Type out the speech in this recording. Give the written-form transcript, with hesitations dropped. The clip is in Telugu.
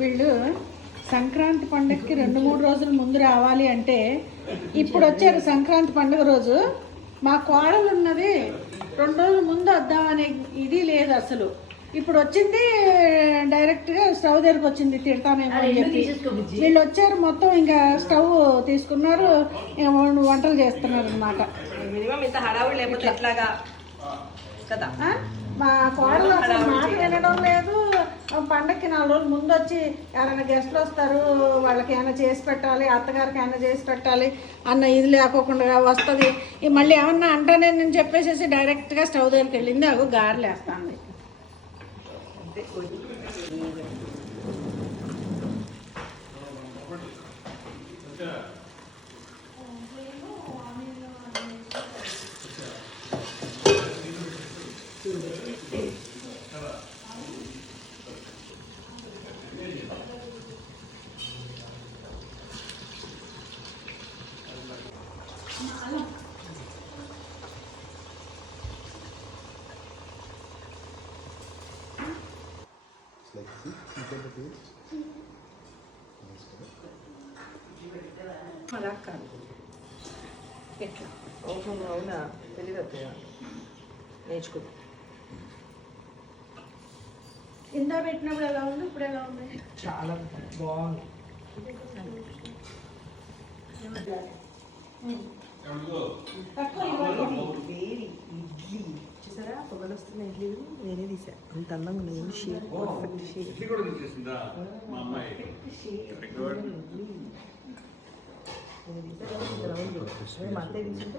వీళ్ళు సంక్రాంతి పండుగకి 2-3 రోజుల ముందు రావాలి అంటే ఇప్పుడు వచ్చారు. సంక్రాంతి పండుగ రోజు మా కోడలు ఉన్నది 2 రోజుల ముందు వద్దామనే ఇది లేదు అసలు. ఇప్పుడు వచ్చింది డైరెక్ట్గా స్టవ్ దగ్గరకు వచ్చింది, తిడతానేమో అని చెప్పి. వీళ్ళు వచ్చారు, మొత్తం ఇంకా స్టవ్ తీసుకున్నారు, వంటలు చేస్తున్నారు అనమాట. మా కోడలు అసలు మాట వినడం లేదు. పండగకి 4 రోజులు ముందు వచ్చి ఎవరైనా గెస్ట్లు వస్తారు, వాళ్ళకి ఏమైనా చేసి పెట్టాలి, అత్తగారికి ఏమైనా చేసి పెట్టాలి అన్న ఇది లేకోకుండా వస్తుంది. మళ్ళీ ఏమన్నా అంటానేని చెప్పేసి డైరెక్ట్గా స్టవ్ దగ్గరికి వెళ్ళింది. అగో గారెలు వేస్తాను. అలా కాదు, ఎట్లా అవునా తెలియదు నేర్చుకో. ఇందా పెట్టినప్పుడు ఎలా ఉంది, ఇప్పుడు ఎలా ఉంది? చాలా బాగుంది. ఇడ్లీ చూసారా, పొగలు వస్తున్న ఇడ్లీ నేనే తీసా. అంత అందంగా ఉన్నది షేప్, పర్ఫెక్ట్ షేప్. మా అత్తయ్య తీసుకుంటే